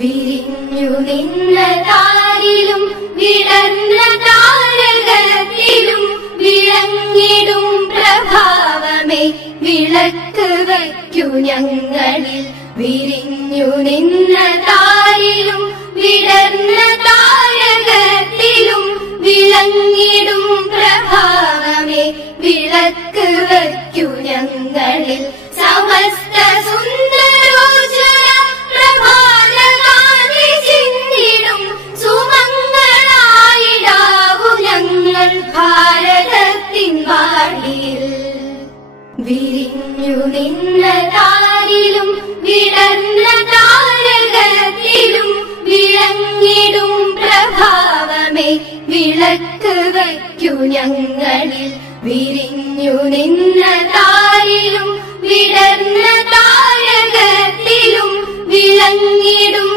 വിരിഞ്ഞു നിന്ന താരിലും വിടർന്ന താരകത്തിലും വിളങ്ങിടും പ്രഭാവമേ വിളക്ക് വയ്ക്കു ഞങ്ങളിൽ. വിരിഞ്ഞു നിന്ന താരിലും വിടർന്ന താരകത്തിലും വിളങ്ങിടും പ്രഭാവമേ വിളക്ക് വയ്ക്കു ഞങ്ങളിൽ. സമസ്ത സുന്ദരോജ്വല പ്രഭാതകാന്തി ചിന്തിടും സുമംഗളായിടാവു ഞങ്ങൾ ഭാരതത്തിൻ വാടിയിൽ. വിരിഞ്ഞു നിന്ന താരിലും വിടർന്ന താരകത്തിലും വിളങ്ങിടും പ്രഭാവമേ വിളക്ക് വയ്ക്കു ഞങ്ങളിൽ. വിരിഞ്ഞു നിന്ന താരിലും വിടർന്ന താരകത്തിലും വിളങ്ങിടും